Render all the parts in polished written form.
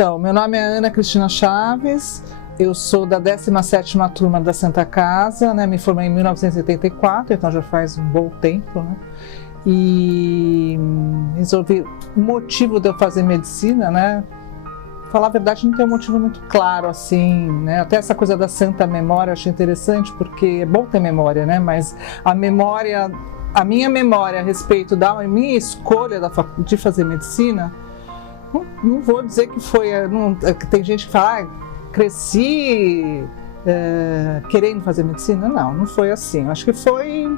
Então, meu nome é Ana Cristina Chaves, eu sou da 17ª turma da Santa Casa, né? Me formei em 1984, então já faz um bom tempo, né? E resolvi, o motivo de eu fazer medicina, né? Falar a verdade, não tem um motivo muito claro, assim, né? Até essa coisa da santa memória eu achei interessante, porque é bom ter memória, né? Mas a minha memória a respeito da minha escolha de fazer medicina, não vou dizer que foi, tem gente que fala, cresci querendo fazer medicina. Não foi assim. Acho que foi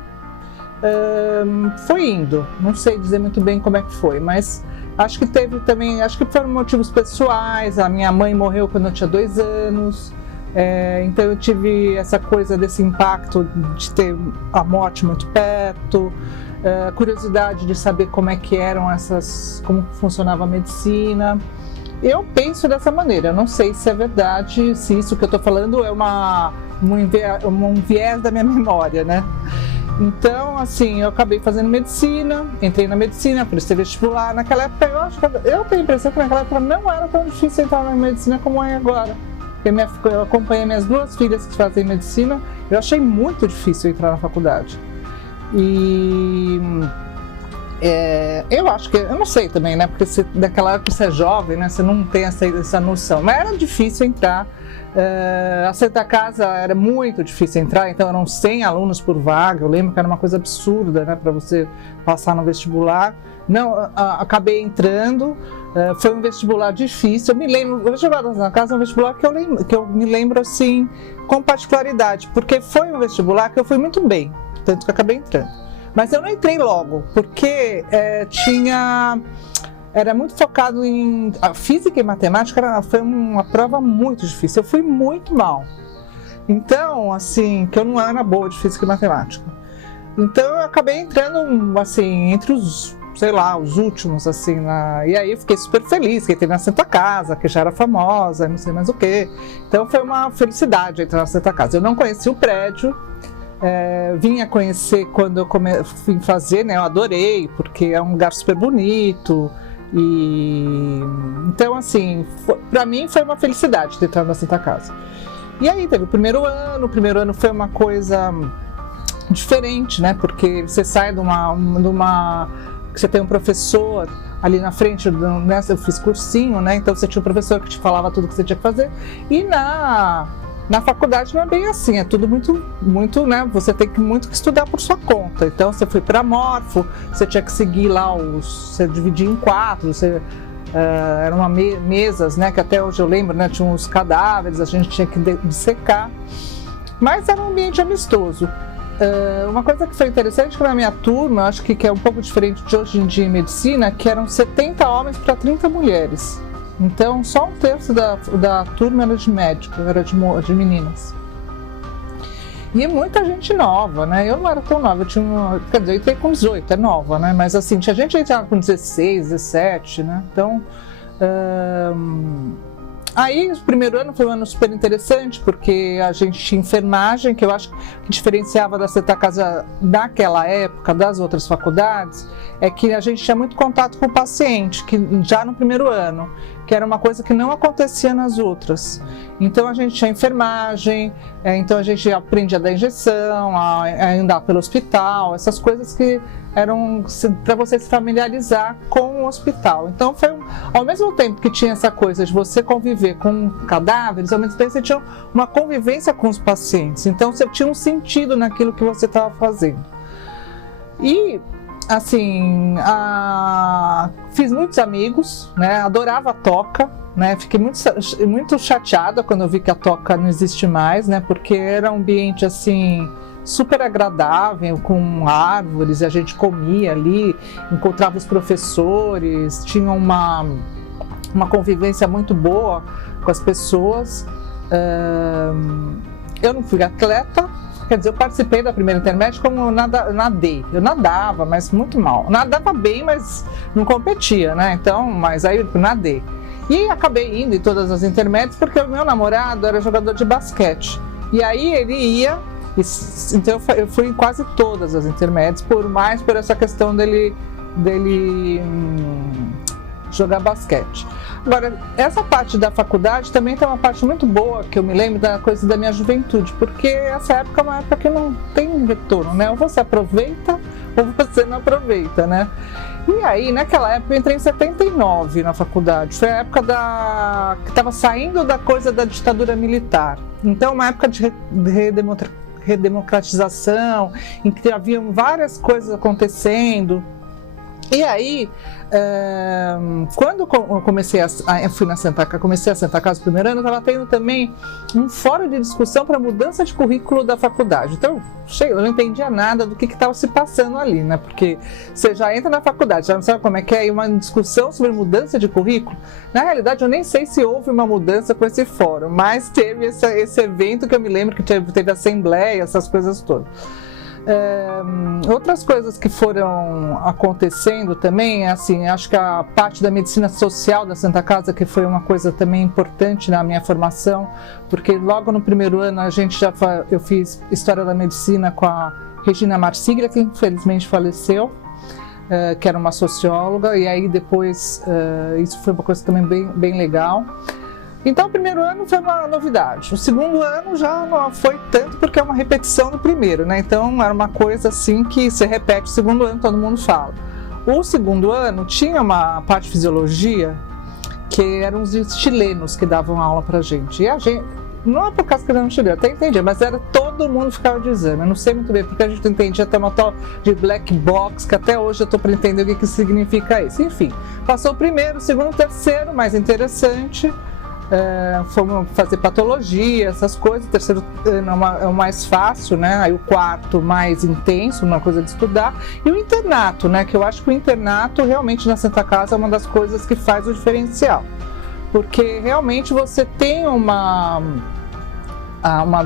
indo. Não sei dizer muito bem como é que foi, mas acho que teve também, acho que foram motivos pessoais. A minha mãe morreu quando eu tinha 2 anos, então eu tive essa coisa desse impacto de ter a morte muito perto. Curiosidade de saber como é que como funcionava a medicina. Eu penso dessa maneira, eu não sei se é verdade, se isso que eu estou falando é um viés da minha memória, né? Então, assim, eu acabei fazendo medicina, entrei na medicina, prestei vestibular. Naquela época, eu tenho a impressão que naquela época não era tão difícil entrar na medicina como é agora. Eu acompanhei minhas 2 filhas que fazem medicina, eu achei muito difícil entrar na faculdade. E eu acho que, eu não sei também, né? Porque naquela época você é jovem, né? Você não tem essa noção. Mas era difícil entrar. A Santa Casa era muito difícil entrar, então eram 100 alunos por vaga. Eu lembro que era uma coisa absurda, né? Para você passar no vestibular. Não, acabei entrando. Foi um vestibular difícil. Eu me lembro, o vestibular da Santa Casa é um vestibular que eu me lembro assim, com particularidade, porque foi um vestibular que eu fui muito bem. Tanto que eu acabei entrando. Mas eu não entrei logo, porque era muito focado em física e matemática. Foi uma prova muito difícil, eu fui muito mal. Então, assim, que eu não era boa de física e matemática. Então eu acabei entrando, assim, entre os últimos, assim, e aí eu fiquei super feliz, que entrei na Santa Casa, que já era famosa, não sei mais o quê. Então foi uma felicidade entrar na Santa Casa. Eu não conhecia o prédio. Vim a conhecer quando eu fui fazer, né? Eu adorei, porque é um lugar super bonito. Então, assim, para mim foi uma felicidade ter entrado na Santa Casa. E aí teve o primeiro ano foi uma coisa diferente, né? Porque você sai de uma que você tem um professor ali na frente, né? Eu fiz cursinho, né? Então você tinha um professor que te falava tudo que você tinha que fazer. E na faculdade não é bem assim, é tudo muito, né? Você tem muito que estudar por sua conta. Então, você foi para Morfo, você tinha que seguir lá você dividia em 4, eram mesas, né? Que até hoje eu lembro, né? Tinha uns cadáveres, a gente tinha que dissecar. Mas era um ambiente amistoso. Uma coisa que foi interessante que na minha turma, acho que é um pouco diferente de hoje em dia em medicina, que eram 70 homens para 30 mulheres. Então, só 1/3 da turma era de médico, era de meninas. E muita gente nova, né? Eu não era tão nova, eu entrei com 18, é nova, né? Mas assim, tinha gente que entrava com 16, 17, né? Então, aí o primeiro ano foi um ano super interessante, porque a gente tinha enfermagem, que eu acho que diferenciava da Santa Casa naquela época, das outras faculdades, é que a gente tinha muito contato com o paciente, que já no primeiro ano, que era uma coisa que não acontecia nas outras. Então a gente tinha enfermagem, então a gente aprendia a dar injeção, a andar pelo hospital, essas coisas que eram para você se familiarizar com o hospital. Então foi, ao mesmo tempo que tinha essa coisa de você conviver com cadáveres, ao mesmo tempo você tinha uma convivência com os pacientes. Então você tinha um sentido naquilo que você estava fazendo. E assim, fiz muitos amigos, né? Adorava a toca, né? Fiquei muito chateada quando eu vi que a toca não existe mais, né? Porque era um ambiente assim super agradável, com árvores, e a gente comia ali, encontrava os professores, tinha uma convivência muito boa com as pessoas. Eu não fui atleta. Quer dizer, eu participei da primeira intermédia como eu nadei. Eu nadava, mas muito mal. Nadava bem, mas não competia, né? Então, mas aí eu nadei. E acabei indo em todas as intermédias porque o meu namorado era jogador de basquete. E aí ele ia, então eu fui em quase todas as intermédias, por essa questão dele jogar basquete. Agora, essa parte da faculdade também tem uma parte muito boa, que eu me lembro da coisa da minha juventude, porque essa época é uma época que não tem retorno, né? Ou você aproveita ou você não aproveita, né? E aí, naquela época, eu entrei em 79 na faculdade. Foi a época que estava saindo da coisa da ditadura militar. Então, uma época de redemocratização, em que haviam várias coisas acontecendo. E aí, quando eu comecei comecei a Santa Casa no primeiro ano, eu estava tendo também um fórum de discussão para mudança de currículo da faculdade. Então, eu não entendia nada do que estava se passando ali, né? Porque você já entra na faculdade, já não sabe como é que é, e uma discussão sobre mudança de currículo. Na realidade, eu nem sei se houve uma mudança com esse fórum, mas teve esse evento que eu me lembro que teve assembleia, essas coisas todas. Outras coisas que foram acontecendo também, assim, acho que a parte da medicina social da Santa Casa, que foi uma coisa também importante na minha formação, porque logo no primeiro ano eu fiz História da Medicina com a Regina Marsiglia, que infelizmente faleceu, que era uma socióloga, e aí depois isso foi uma coisa também bem legal. Então, o primeiro ano foi uma novidade. O segundo ano já não foi tanto, porque é uma repetição do primeiro, né? Então, era uma coisa assim que se repete o segundo ano, todo mundo fala. O segundo ano tinha uma parte de fisiologia, que eram os chilenos que davam aula pra gente. E a gente, não é por causa que eram chilenos, até entendia, mas era todo mundo ficava de exame. Eu não sei muito bem, porque a gente entendia até uma tal de black box, que até hoje eu estou para entender o que significa isso. Enfim, passou o primeiro, o segundo, o terceiro, mais interessante. Fomos fazer patologia, essas coisas. O terceiro ano é o mais fácil, né? Aí o quarto mais intenso, uma coisa de estudar. E o internato, né? Que eu acho que o internato realmente na Santa Casa é uma das coisas que faz o diferencial. Porque realmente você tem uma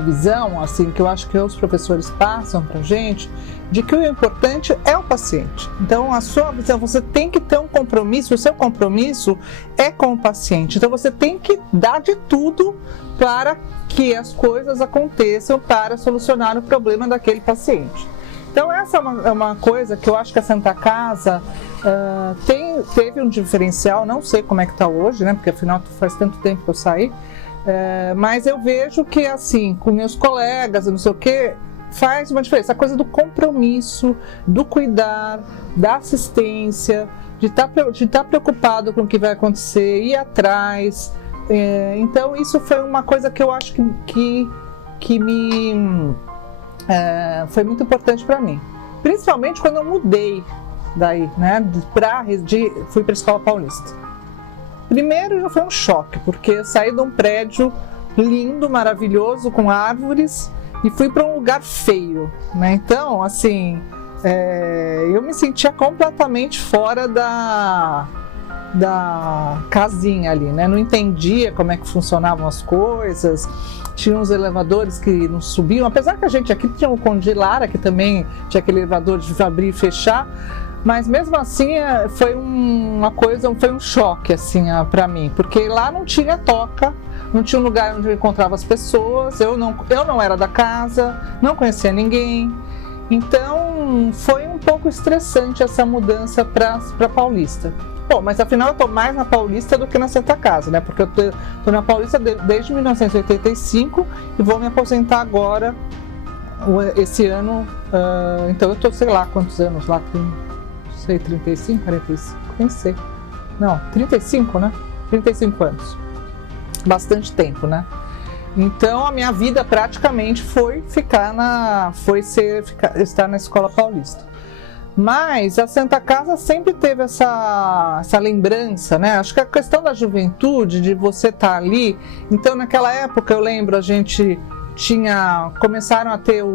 visão, assim, que eu acho que os professores passam pra gente, de que o importante é o paciente. Então, a sua visão, você tem que ter um compromisso, o seu compromisso é com o paciente. Então, você tem que dar de tudo para que as coisas aconteçam para solucionar o problema daquele paciente. Então, essa é uma coisa que eu acho que a Santa Casa teve um diferencial, não sei como é que está hoje, né? Porque afinal faz tanto tempo que eu saí, mas eu vejo que, assim, com meus colegas, não sei o quê, faz uma diferença. A coisa do compromisso, do cuidar, da assistência, de estar preocupado com o que vai acontecer, ir atrás. Então, isso foi uma coisa que eu acho que foi muito importante para mim. Principalmente quando eu mudei daí, né? Fui para a Escola Paulista. Primeiro já foi um choque, porque eu saí de um prédio lindo, maravilhoso, com árvores, e fui para um lugar feio, né? Então, assim, eu me sentia completamente fora da casinha ali, né? Não entendia como é que funcionavam as coisas. Tinha uns elevadores que não subiam, apesar que a gente aqui tinha o Condilara, que também tinha aquele elevador de abrir e fechar, mas mesmo assim foi um choque assim para mim, porque lá não tinha toca, não tinha um lugar onde eu encontrava as pessoas, eu não era da casa, não conhecia ninguém. Então foi um pouco estressante essa mudança para Paulista. Bom, mas afinal eu estou mais na Paulista do que na Santa Casa, né? Porque eu estou na Paulista desde 1985 e vou me aposentar agora, esse ano. Então eu estou, sei lá quantos anos lá, não sei, 35, 45, nem sei. Não, 35, né? 35 anos. Bastante tempo, né? Então a minha vida praticamente foi estar na Escola Paulista. Mas a Santa Casa sempre teve essa lembrança, né? Acho que a questão da juventude, de você estar ali. Então, naquela época, eu lembro, a gente começaram a ter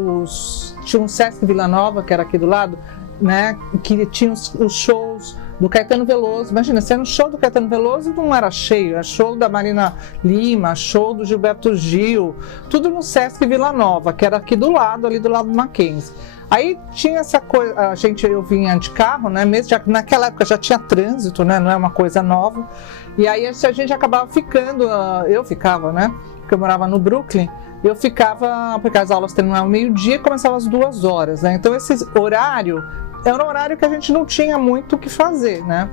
tinha um Sesc Vila Nova, que era aqui do lado, né? Que tinha os shows do Caetano Veloso. Imagina, sendo show do Caetano Veloso não era cheio, era show da Marina Lima, show do Gilberto Gil, tudo no Sesc Vila Nova, que era aqui do lado, ali do lado do Mackenzie. Aí tinha essa coisa, eu vinha de carro, né? Mesmo naquela época já tinha trânsito, né? Não é uma coisa nova. E aí a gente acabava ficando, eu ficava, né? Porque eu morava no Brooklyn, eu ficava, porque as aulas terminavam meio-dia e começavam às 2 horas, né? Então esse horário era um horário que a gente não tinha muito o que fazer, né?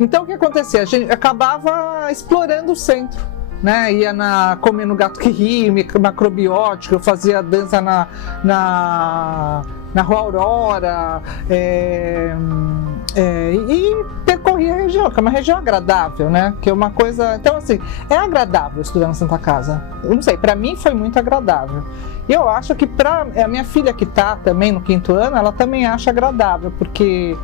Então o que acontecia? A gente acabava explorando o centro, né? Ia comendo gato que ri, macrobiótico, eu fazia dança na Rua Aurora, e percorria a região, que é uma região agradável, né? Que é uma coisa... Então, assim, é agradável estudar na Santa Casa. Eu não sei, para mim foi muito agradável. E eu acho que para a minha filha que está também no 5º ano, ela também acha agradável, porque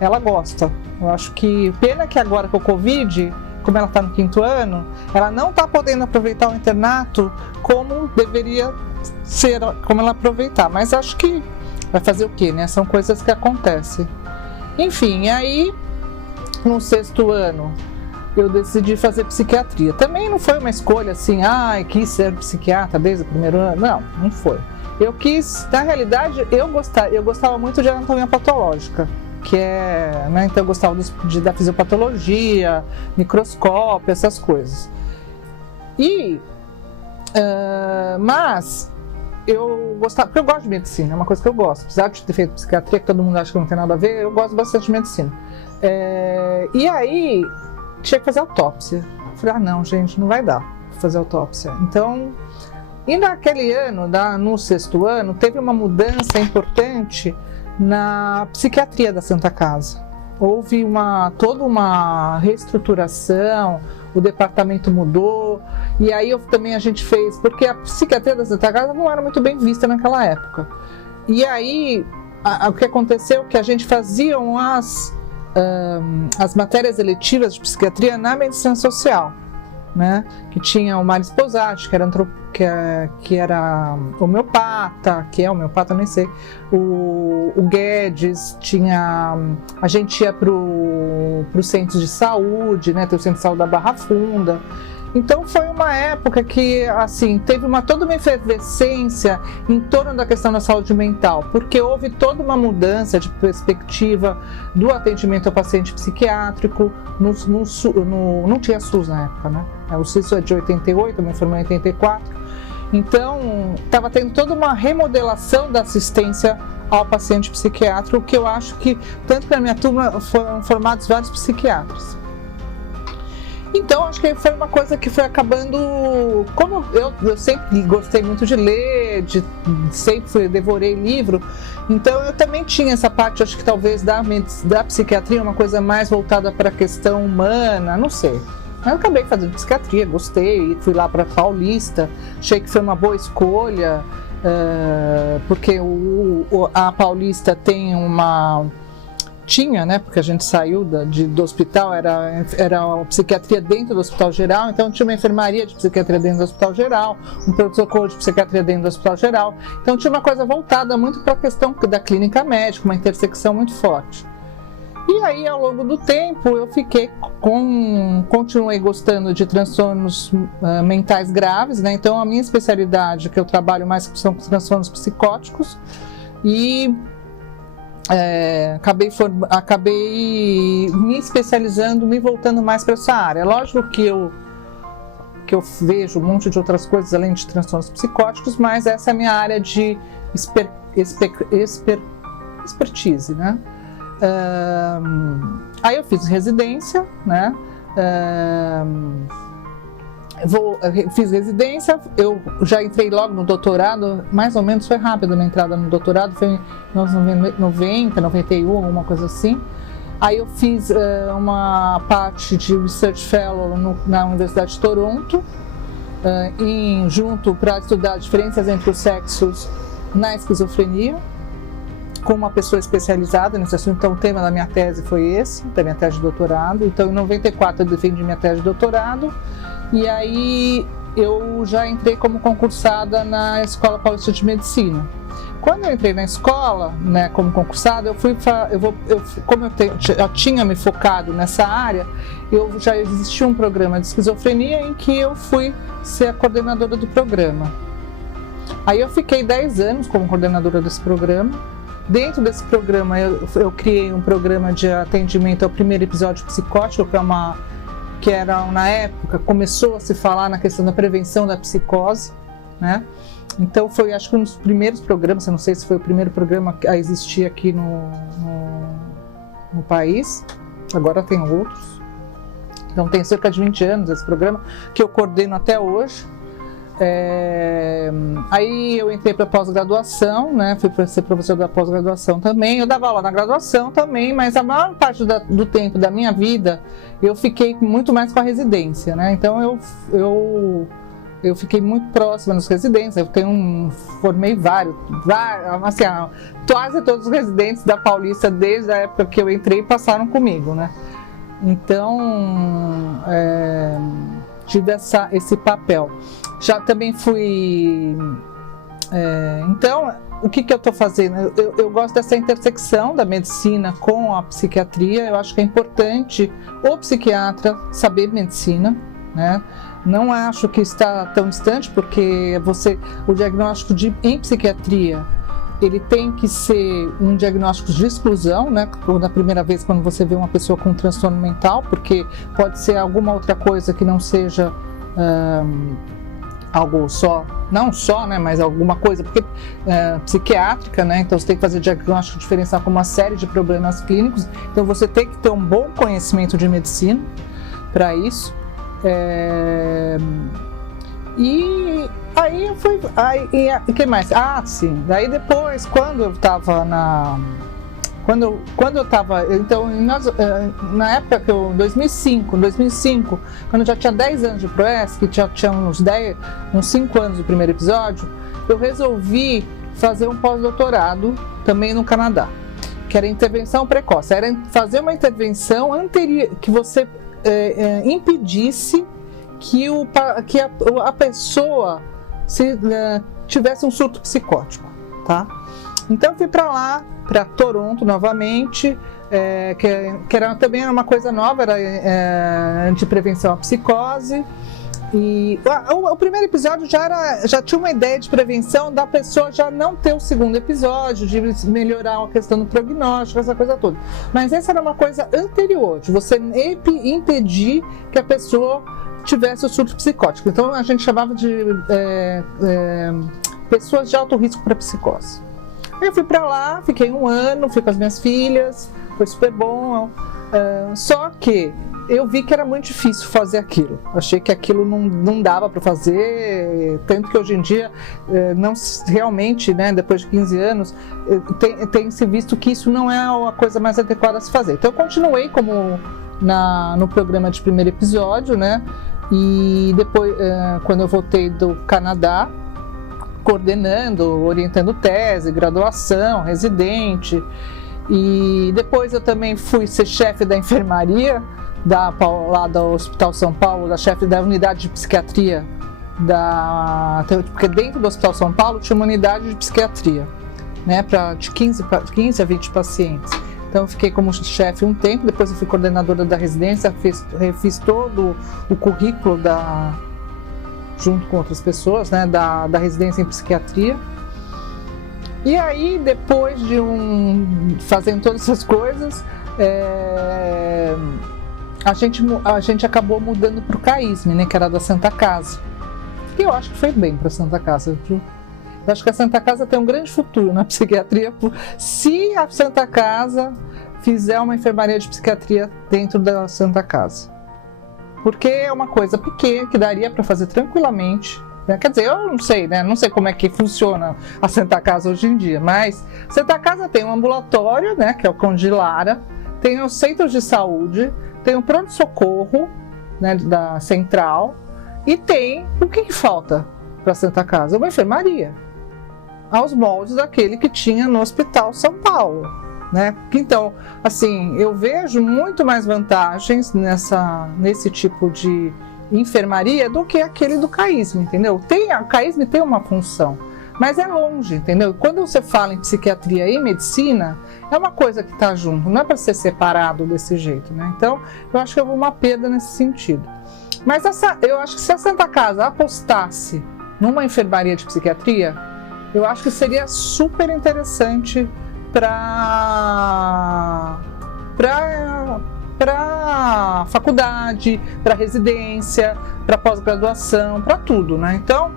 ela gosta. Eu acho que... Pena que agora com o Covid, como ela está no 5º ano, ela não está podendo aproveitar o internato como deveria ser, como ela aproveitar. Mas acho que vai fazer o quê, né? São coisas que acontecem. Enfim, aí no 6º ano eu decidi fazer psiquiatria. Também não foi uma escolha assim, quis ser psiquiatra desde o 1º ano. Não foi. Eu quis, na realidade, eu gostava muito de anatomia patológica, que é, né? Então eu gostava da fisiopatologia, microscópio, essas coisas. Mas eu gostava, porque eu gosto de medicina, é uma coisa que eu gosto. Apesar de ter feito psiquiatria, que todo mundo acha que não tem nada a ver, eu gosto bastante de medicina. E aí, tinha que fazer autópsia. Eu falei, não, gente, não vai dar pra fazer autópsia. Então, e naquele ano, no 6º ano, teve uma mudança importante na psiquiatria da Santa Casa. Houve toda uma reestruturação, o departamento mudou, e aí também a gente fez, porque a psiquiatria da Santa Casa não era muito bem vista naquela época. E aí, o que aconteceu é que a gente fazia as matérias eletivas de psiquiatria na medicina social, né? Que tinha o Mário Sposati, que era homeopata, nem sei, o Guedes, a gente ia para os centros de saúde, né? Tem o Centro de Saúde da Barra Funda. Então foi uma época que, assim, teve toda uma efervescência em torno da questão da saúde mental, porque houve toda uma mudança de perspectiva do atendimento ao paciente psiquiátrico. Não tinha SUS na época, né? O SUS é de 88, eu me formei em 84. Então, estava tendo toda uma remodelação da assistência ao paciente psiquiátrico, que eu acho que, tanto que na minha turma foram formados vários psiquiatras. Então, acho que foi uma coisa que foi acabando... Como eu sempre gostei muito de ler, sempre devorei livro, então eu também tinha essa parte, acho que talvez da psiquiatria, uma coisa mais voltada para a questão humana, não sei. Eu acabei fazendo psiquiatria, gostei, fui lá para Paulista, achei que foi uma boa escolha, porque a Paulista tem tinha, né, porque a gente saiu do hospital, era a psiquiatria dentro do Hospital Geral, então tinha uma enfermaria de psiquiatria dentro do Hospital Geral, um pronto-socorro de psiquiatria dentro do Hospital Geral, então tinha uma coisa voltada muito para a questão da clínica médica, uma intersecção muito forte. E aí, ao longo do tempo, eu continuei gostando de transtornos mentais graves, né? Então, a minha especialidade, que eu trabalho mais, são transtornos psicóticos, e acabei me especializando, me voltando mais para essa área. Lógico que eu vejo um monte de outras coisas além de transtornos psicóticos, mas essa é a minha área de expertise, né? Aí eu fiz residência, né? Fiz residência, eu já entrei logo no doutorado, mais ou menos foi rápido a minha entrada no doutorado, foi em 90, 91, alguma coisa assim. Aí eu fiz uma parte de Research Fellow na Universidade de Toronto, junto para estudar diferenças entre os sexos na esquizofrenia, com uma pessoa especializada nesse assunto. Então o tema da minha tese foi esse, da minha tese de doutorado. Então em 94 eu defendi minha tese de doutorado, e aí eu já entrei como concursada na Escola Paulista de Medicina. Quando eu entrei na escola, né, como concursada, como eu tinha me focado nessa área, já existia um programa de esquizofrenia em que eu fui ser a coordenadora do programa. Aí eu fiquei 10 anos como coordenadora desse programa. Dentro desse programa, eu criei um programa de atendimento ao primeiro episódio psicótico, que era, na época, começou a se falar na questão da prevenção da psicose, né? Então foi, acho que um dos primeiros programas, eu não sei se foi o primeiro programa a existir aqui no país, agora tem outros. Então tem cerca de 20 anos esse programa, que eu coordeno até hoje. Aí eu entrei para pós-graduação, né? Fui para ser professor da pós-graduação também. Eu dava aula na graduação também, mas a maior parte do tempo da minha vida eu fiquei muito mais com a residência, né? Então eu fiquei muito próxima dos residentes. Formei vários, assim, quase todos os residentes da Paulista desde a época que eu entrei passaram comigo, né? Então tive esse papel. Já também fui... Então, o que eu estou fazendo? Eu gosto dessa intersecção da medicina com a psiquiatria. Eu acho que é importante o psiquiatra saber medicina, né? Não acho que está tão distante, porque o diagnóstico em psiquiatria, ele tem que ser um diagnóstico de exclusão, né? Da primeira vez quando você vê uma pessoa com um transtorno mental, porque pode ser alguma outra coisa que não seja algo só, não só, né, mas alguma coisa, porque psiquiátrica, né, então você tem que fazer diagnóstico diferencial com uma série de problemas clínicos, então você tem que ter um bom conhecimento de medicina para isso. E aí eu fui, o que mais? Sim, daí depois, quando eu estava então, na época que eu, 2005, quando eu já tinha 10 anos de ProES, que já tinha uns 5 anos do primeiro episódio, eu resolvi fazer um pós-doutorado também no Canadá, que era intervenção precoce, era fazer uma intervenção anterior, que você impedisse que a pessoa tivesse um surto psicótico, tá? Então eu fui para lá, para Toronto novamente, que também era uma coisa nova, era antiprevenção à psicose. E o primeiro episódio já tinha uma ideia de prevenção da pessoa já não ter o segundo episódio, de melhorar a questão do prognóstico, essa coisa toda. Mas essa era uma coisa anterior, de você impedir que a pessoa tivesse o surto psicótico. Então a gente chamava de pessoas de alto risco para psicose. Eu fui para lá, fiquei 1 ano, fui com as minhas filhas, foi super bom. Só que eu vi que era muito difícil fazer aquilo. Achei que aquilo não dava para fazer, tanto que hoje em dia, não realmente, né, depois de 15 anos, tem se visto que isso não é a coisa mais adequada a se fazer. Então eu continuei no programa de primeiro episódio, né, e depois, quando eu voltei do Canadá, coordenando, orientando tese, graduação, residente, e depois eu também fui ser chefe da enfermaria lá do Hospital São Paulo, da chefe da unidade de psiquiatria, porque dentro do Hospital São Paulo tinha uma unidade de psiquiatria, né, de 15 a 20 pacientes. Então eu fiquei como chefe um tempo, depois eu fui coordenadora da residência, refiz todo o currículo junto com outras pessoas, né, da residência em psiquiatria. E aí, depois de fazendo todas essas coisas, a gente acabou mudando para o CAISM, né, que era da Santa Casa. E eu acho que foi bem para a Santa Casa, viu? Eu acho que a Santa Casa tem um grande futuro na psiquiatria, se a Santa Casa fizer uma enfermaria de psiquiatria dentro da Santa Casa. Porque é uma coisa pequena que daria para fazer tranquilamente, né? Quer dizer, eu não sei, né? Não sei como é que funciona a Santa Casa hoje em dia, mas a Santa Casa tem um ambulatório, né, que é o Conde Lara, tem os centros de saúde, tem o pronto-socorro, né, da central, e tem o que falta para a Santa Casa? Uma enfermaria, aos moldes daquele que tinha no Hospital São Paulo, né? Então, assim, eu vejo muito mais vantagens nesse tipo de enfermaria do que aquele do CAISM, entendeu? O CAISM tem uma função, mas é longe, entendeu? Quando você fala em psiquiatria e medicina, é uma coisa que está junto, não é para ser separado desse jeito, né? Então, eu acho que houve uma perda nesse sentido. Mas eu acho que se a Santa Casa apostasse numa enfermaria de psiquiatria, eu acho que seria super interessante para faculdade, para residência, para pós-graduação, para tudo, né? Então,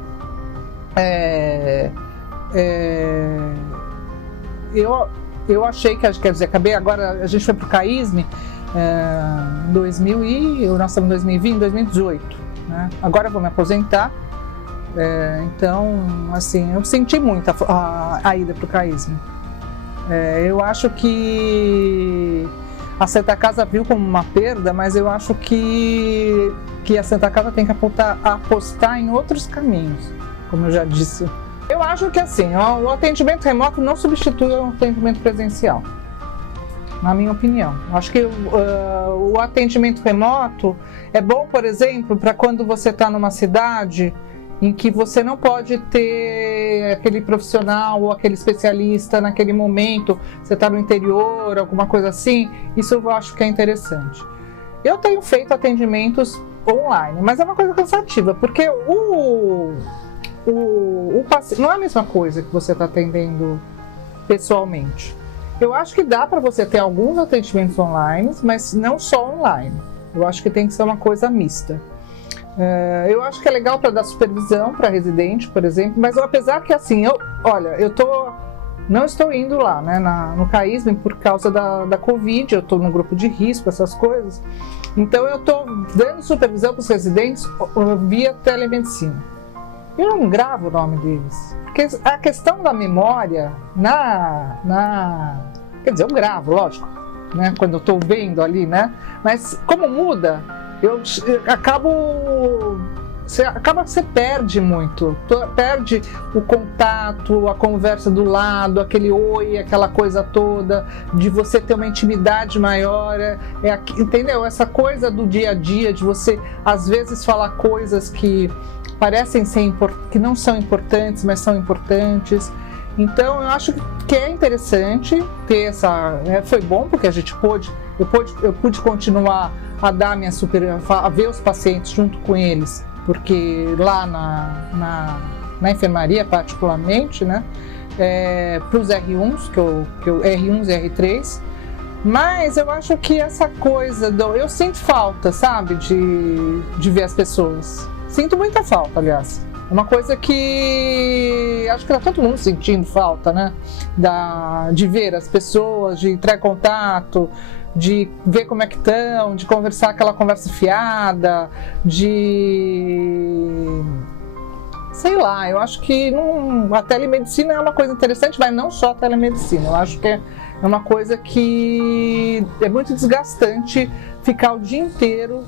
eu achei que, quer dizer, acabei agora, a gente foi para o CAISM, nós estamos em 2020, 2018, né? Agora eu vou me aposentar, então, assim, eu senti muito a ida para o CAISM. Eu acho que a Santa Casa viu como uma perda, mas eu acho que a Santa Casa tem que apostar em outros caminhos, como eu já disse. Eu acho que, assim, o atendimento remoto não substitui o atendimento presencial, na minha opinião. Eu acho que o atendimento remoto é bom, por exemplo, para quando você está numa cidade em que você não pode ter aquele profissional ou aquele especialista naquele momento, você está no interior, alguma coisa assim, isso eu acho que é interessante. Eu tenho feito atendimentos online, mas é uma coisa cansativa, porque não é a mesma coisa que você está atendendo pessoalmente. Eu acho que dá para você ter alguns atendimentos online, mas não só online. Eu acho que tem que ser uma coisa mista. Eu acho que é legal para dar supervisão para residente, por exemplo, mas apesar que, assim, não estou indo lá, né, no CAISM por causa da Covid, eu estou no grupo de risco, essas coisas, então eu estou dando supervisão para os residentes via telemedicina. Eu não gravo o nome deles, porque a questão da memória, quer dizer, eu gravo, lógico, né, quando eu estou vendo ali, né, mas como muda, você perde muito, perde o contato, a conversa do lado, aquele oi, aquela coisa toda, de você ter uma intimidade maior, entendeu? Essa coisa do dia a dia, de você às vezes falar coisas que parecem que não são importantes, mas são importantes. Então eu acho que é interessante ter foi bom porque eu pude continuar a dar a ver os pacientes junto com eles, porque lá na enfermaria particularmente, né, para os R1s, R1s e R3, mas eu acho que essa coisa eu sinto falta, sabe, de ver as pessoas. Sinto muita falta, aliás. É uma coisa que acho que está todo mundo sentindo falta, né? De ver as pessoas, de entrar em contato, de ver como é que estão, de conversar aquela conversa fiada, sei lá, eu acho que a telemedicina é uma coisa interessante, mas não só a telemedicina. Eu acho que é uma coisa que é muito desgastante ficar o dia inteiro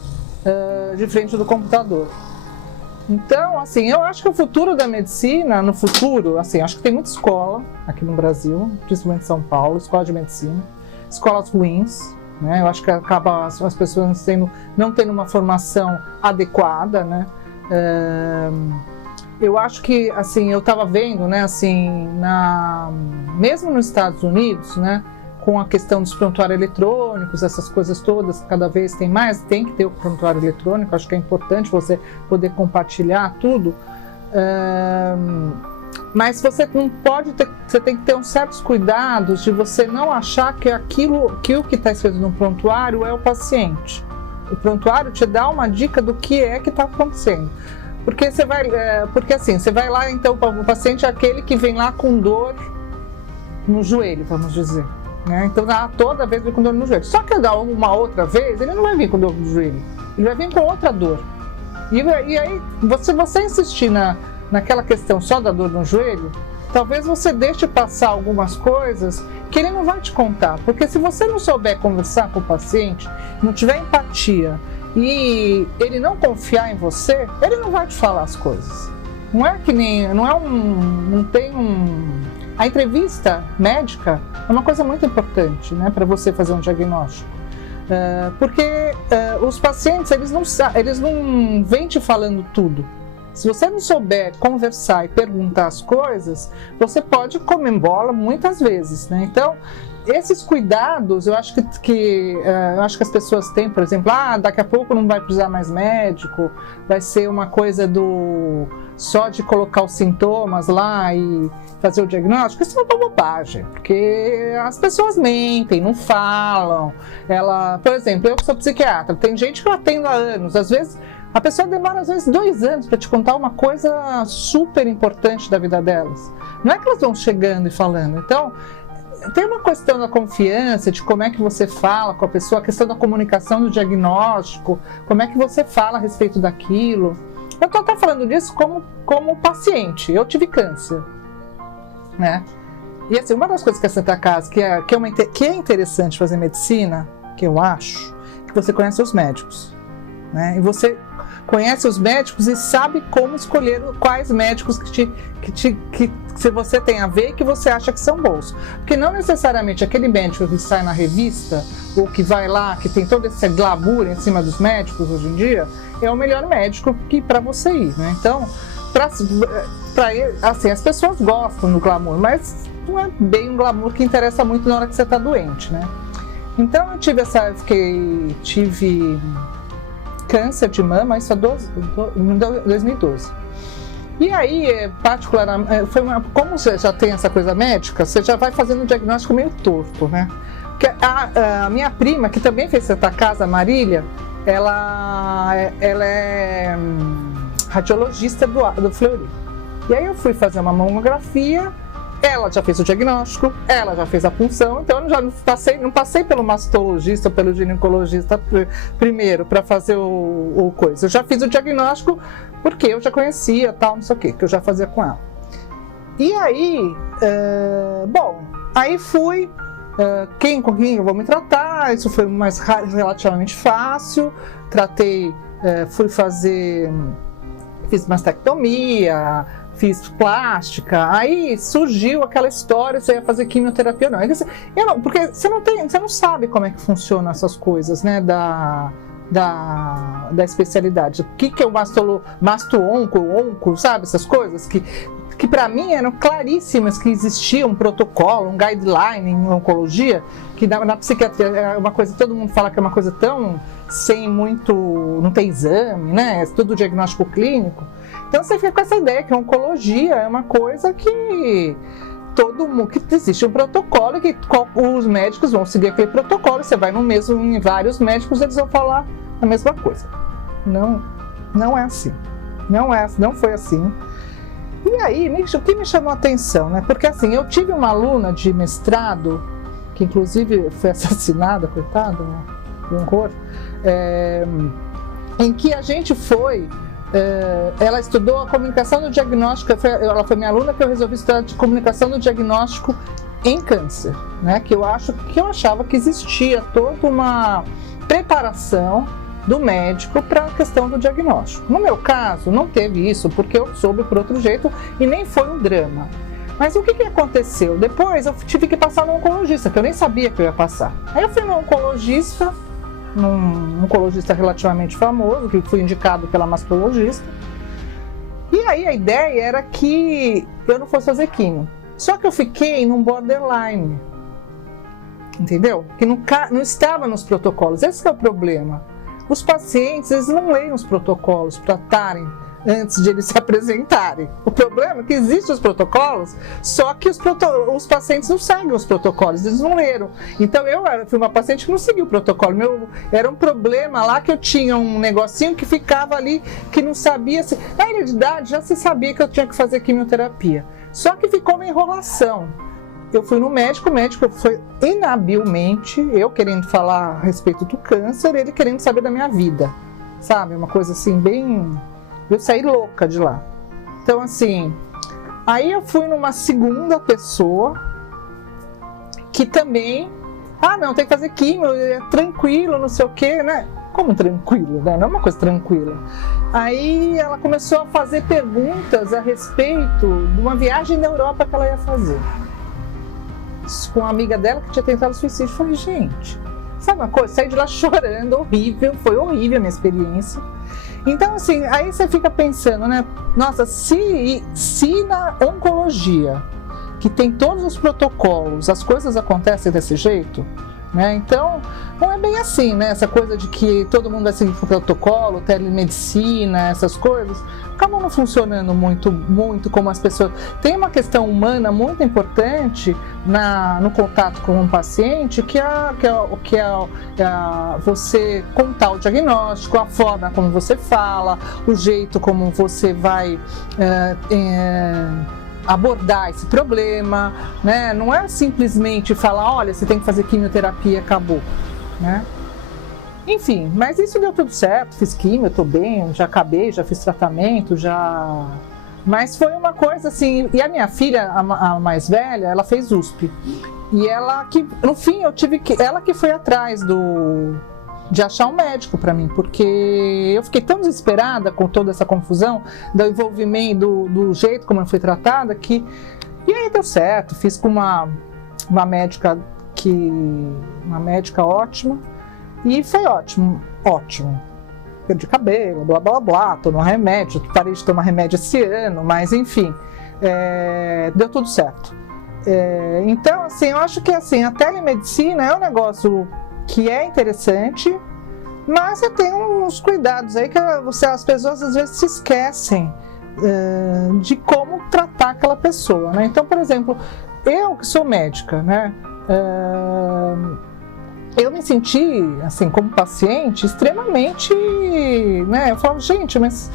de frente do computador. Então, assim, eu acho que o futuro da medicina, assim, acho que tem muita escola aqui no Brasil, principalmente em São Paulo, escola de medicina, escolas ruins, né? Eu acho que acaba as pessoas não tendo uma formação adequada, né? Eu acho que, assim, eu estava vendo, né, assim, mesmo nos Estados Unidos, né, com a questão dos prontuários eletrônicos, essas coisas todas, cada vez tem que ter o prontuário eletrônico, acho que é importante você poder compartilhar tudo, mas você não pode você tem que ter uns certos cuidados de você não achar que o que está escrito no prontuário é o paciente. O prontuário te dá uma dica do que é que está acontecendo. Porque você vai lá, então, o paciente é aquele que vem lá com dor no joelho, vamos dizer. Né? Então, toda vez vem com dor no joelho. Só que uma outra vez, ele não vai vir com dor no joelho. Ele vai vir com outra dor. E aí, você insistir naquela questão só da dor no joelho, talvez você deixe passar algumas coisas que ele não vai te contar. Porque se você não souber conversar com o paciente, não tiver empatia e ele não confiar em você, ele não vai te falar as coisas. A entrevista médica é uma coisa muito importante, né, para você fazer um diagnóstico. Porque os pacientes, eles não vêm te falando tudo. Se você não souber conversar e perguntar as coisas, você pode comer bola muitas vezes, né? Então, esses cuidados, eu acho que as pessoas têm, por exemplo, daqui a pouco não vai precisar mais médico, vai ser uma coisa só de colocar os sintomas lá e fazer o diagnóstico. Isso é uma bobagem, porque as pessoas mentem, não falam. Por exemplo, eu que sou psiquiatra, tem gente que eu atendo há anos, às vezes a pessoa demora 2 anos para te contar uma coisa super importante da vida delas. Não é que elas vão chegando e falando. Então, tem uma questão da confiança, de como é que você fala com a pessoa, a questão da comunicação do diagnóstico, como é que você fala a respeito daquilo. Eu estou até falando disso como paciente, eu tive câncer, né? E assim, uma das coisas que a Santa Casa, que é interessante fazer medicina, que eu acho, que você conhece os médicos, né? E você conhece os médicos e sabe como escolher quais médicos que se você tem a ver e que você acha que são bons. Porque não necessariamente aquele médico que sai na revista ou que vai lá, que tem todo esse glamour em cima dos médicos hoje em dia, é o melhor médico para você ir, né? Então, assim, as pessoas gostam do glamour, mas não é bem um glamour que interessa muito na hora que você está doente, né? Então eu tive câncer de mama, isso em 2012. E aí, particularmente, como você já tem essa coisa médica, você já vai fazendo um diagnóstico meio torto, né? Porque a minha prima, que também fez Santa Casa, a Marília, ela é radiologista do Fleury. E aí eu fui fazer uma mamografia, ela já fez o diagnóstico, ela já fez a punção, então eu já não passei pelo mastologista ou pelo ginecologista primeiro para fazer o coisa. Eu já fiz o diagnóstico porque eu já conhecia, tal, não sei o que eu já fazia com ela. E aí, aí fui, com quem eu vou me tratar, isso foi relativamente fácil, fiz mastectomia, fiz plástica, aí surgiu aquela história, você ia fazer quimioterapia ou não. Porque você não sabe como é que funcionam essas coisas, né, da especialidade. O que é o masto-onco, sabe, essas coisas que para mim eram claríssimas, que existia um protocolo, um guideline em oncologia, que na psiquiatria é uma coisa, todo mundo fala que é uma coisa tão não tem exame, né, é tudo diagnóstico clínico. Então você fica com essa ideia que a oncologia é uma coisa que existe um protocolo e que os médicos vão seguir aquele protocolo, você vai em vários médicos, eles vão falar a mesma coisa. Não é assim. Não foi assim. E aí, o que me chamou a atenção, né? Porque assim, eu tive uma aluna de mestrado, que inclusive foi assassinada, coitada, né? Que horror, em que a gente ela estudou a comunicação do diagnóstico, ela foi minha aluna que eu resolvi estudar de comunicação do diagnóstico em câncer, né? Que eu achava que existia toda uma preparação do médico para a questão do diagnóstico. No meu caso, não teve isso, porque eu soube por outro jeito e nem foi um drama. Mas o que aconteceu? Depois eu tive que passar no oncologista, que eu nem sabia que eu ia passar. Aí eu fui no oncologista, num oncologista relativamente famoso, que fui indicado pela mastologista. E aí a ideia era que eu não fosse fazer quimio. Só que eu fiquei num borderline, entendeu? Que não estava nos protocolos. Esse é o problema. Os pacientes, eles não leem os protocolos para tratarem antes de eles se apresentarem. O problema é que existem os protocolos, só que os pacientes não seguem os protocolos, eles não leram. Então eu fui uma paciente que não seguiu o protocolo. Era um problema lá que eu tinha um negocinho que ficava ali, que não sabia se... Na idade já se sabia que eu tinha que fazer quimioterapia. Só que ficou uma enrolação. Eu fui no médico, o médico foi inabilmente, eu querendo falar a respeito do câncer, ele querendo saber da minha vida, sabe? Uma coisa assim, bem... Eu saí louca de lá. Então, assim, aí eu fui numa segunda pessoa que também... não, tem que fazer quimio, é tranquilo, não sei o quê, né? Como tranquilo, né? Não é uma coisa tranquila. Aí ela começou a fazer perguntas a respeito de uma viagem na Europa que ela ia fazer. Com uma amiga dela que tinha tentado suicídio. Eu falei, gente, sabe uma coisa? Saí de lá chorando, horrível, foi horrível a minha experiência. Então, assim, aí você fica pensando, né? Nossa, se na oncologia, que tem todos os protocolos, as coisas acontecem desse jeito, né? Então, não é bem assim, né? Essa coisa de que todo mundo vai seguir o protocolo, telemedicina, essas coisas, acabam não funcionando muito como as pessoas... Tem uma questão humana muito importante no contato com um paciente, que é você contar o diagnóstico, a forma como você fala, o jeito como você vai abordar esse problema, né? Não é simplesmente falar, olha, você tem que fazer quimioterapia e acabou, né? Enfim, mas isso deu tudo certo, fiz quimio, eu tô bem, já acabei, já fiz tratamento, já... Mas foi uma coisa assim, e a minha filha, a mais velha, ela fez USP. E ela que, no fim, ela que foi atrás de achar um médico para mim, porque eu fiquei tão desesperada com toda essa confusão, do envolvimento, do jeito como eu fui tratada, que... E aí deu certo, fiz com uma médica ótima, e foi ótimo. Perdi cabelo, blá blá blá, tô no remédio, parei de tomar remédio esse ano, mas enfim, deu tudo certo. Então, assim, eu acho que assim, a telemedicina é um negócio que é interessante, mas você tem uns cuidados aí que as pessoas às vezes se esquecem de como tratar aquela pessoa, né? Então, por exemplo, eu que sou médica, né? Eu me senti, assim, como paciente, extremamente, né? Eu falo, gente, mas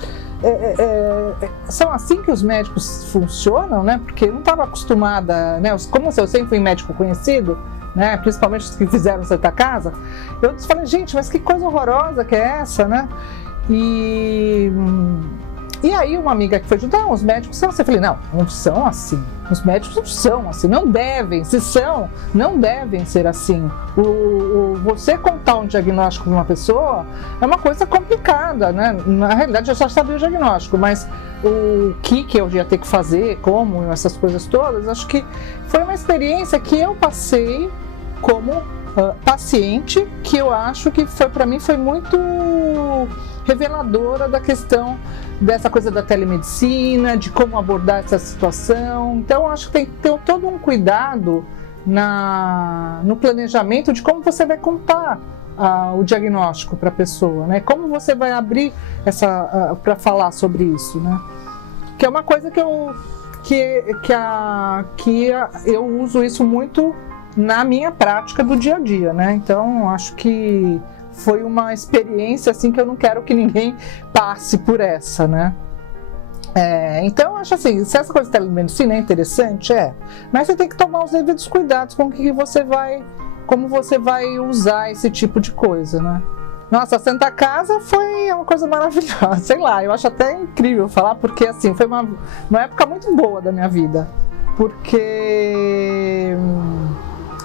são assim que os médicos funcionam, né? Porque eu não estava acostumada, né? Como eu sempre fui médico conhecido, né? Principalmente os que fizeram Santa Casa, eu falei, gente, mas que coisa horrorosa que é essa, né? E aí uma amiga que foi ajudar, os médicos são assim. Eu falei, não são assim. Os médicos não são assim, não devem, se são, não devem ser assim. Você contar um diagnóstico para uma pessoa é uma coisa complicada, né? Na realidade eu só sabia o diagnóstico, mas o que eu ia ter que fazer, como, essas coisas todas, acho que foi uma experiência que eu passei como paciente, que eu acho que para mim foi muito reveladora da questão dessa coisa da telemedicina, de como abordar essa situação. Então, acho que tem que ter todo um cuidado no planejamento de como você vai contar o diagnóstico para a pessoa, né? Como você vai abrir para falar sobre isso, né? Que é uma coisa que eu uso isso muito na minha prática do dia a dia, né? Então, acho que foi uma experiência assim que eu não quero que ninguém passe por essa, né? Então, acho assim, se essa coisa de telemedicina é interessante, mas você tem que tomar os devidos cuidados com como você vai usar esse tipo de coisa, né? Nossa, a Santa Casa foi uma coisa maravilhosa, sei lá, eu acho até incrível falar, porque assim, foi uma época muito boa da minha vida, porque...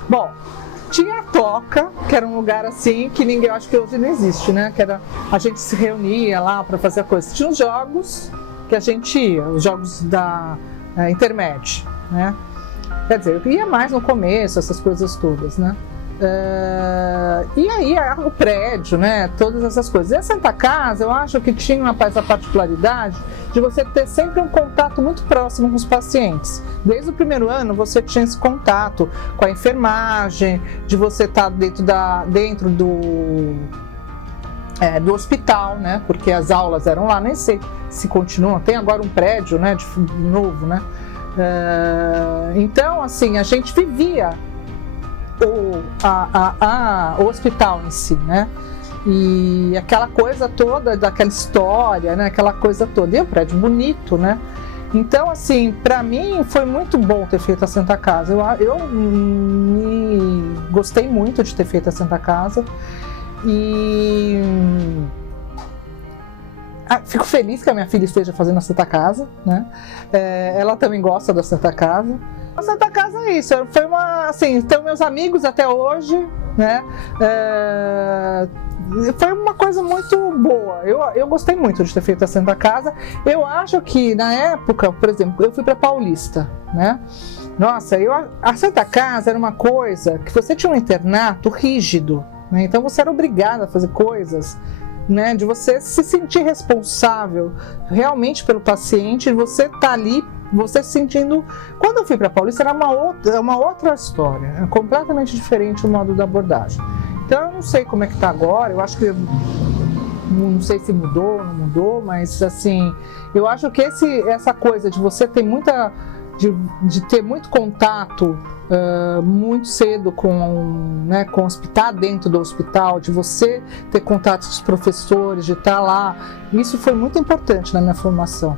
Bom, tinha a Toca, que era um lugar assim que ninguém, acho que hoje não existe, né? Que era, a gente se reunia lá para fazer a coisa. Tinha os jogos que a gente ia, os jogos da Intermed, né? Quer dizer, eu ia mais no começo, essas coisas todas, né? E aí o prédio, né? Todas essas coisas. E a Santa Casa, eu acho que tinha essa particularidade de você ter sempre um contato muito próximo com os pacientes. Desde o primeiro ano você tinha esse contato com a enfermagem, de você estar dentro do hospital, né? Porque as aulas eram lá, nem sei se continuam. Tem agora um prédio, né? De novo, né? Então, assim, a gente vivia o hospital em si, né? E aquela coisa toda, daquela história, né? Aquela coisa toda. E o prédio bonito, né? Então, assim, para mim foi muito bom ter feito a Santa Casa. Eu gostei muito de ter feito a Santa Casa. E fico feliz que a minha filha esteja fazendo a Santa Casa, né? Ela também gosta da Santa Casa. A Santa Casa é isso, foi assim, tenho meus amigos até hoje, né? Foi uma coisa muito boa. Eu gostei muito de ter feito a Santa Casa. Eu acho que na época, por exemplo, eu fui para Paulista, né? Nossa, a Santa Casa era uma coisa que você tinha um internato rígido, né? Então você era obrigado a fazer coisas, né? De você se sentir responsável realmente pelo paciente, de você estar ali, você se sentindo... Quando eu fui para Paulista era uma outra história, é completamente diferente o modo da abordagem. Então eu não sei como é que está agora, eu acho que... Não sei se mudou, não mudou, mas assim, eu acho que essa coisa de você ter de ter muito contato muito cedo com o hospital, dentro do hospital, de você ter contato com os professores, de estar lá, isso foi muito importante na minha formação.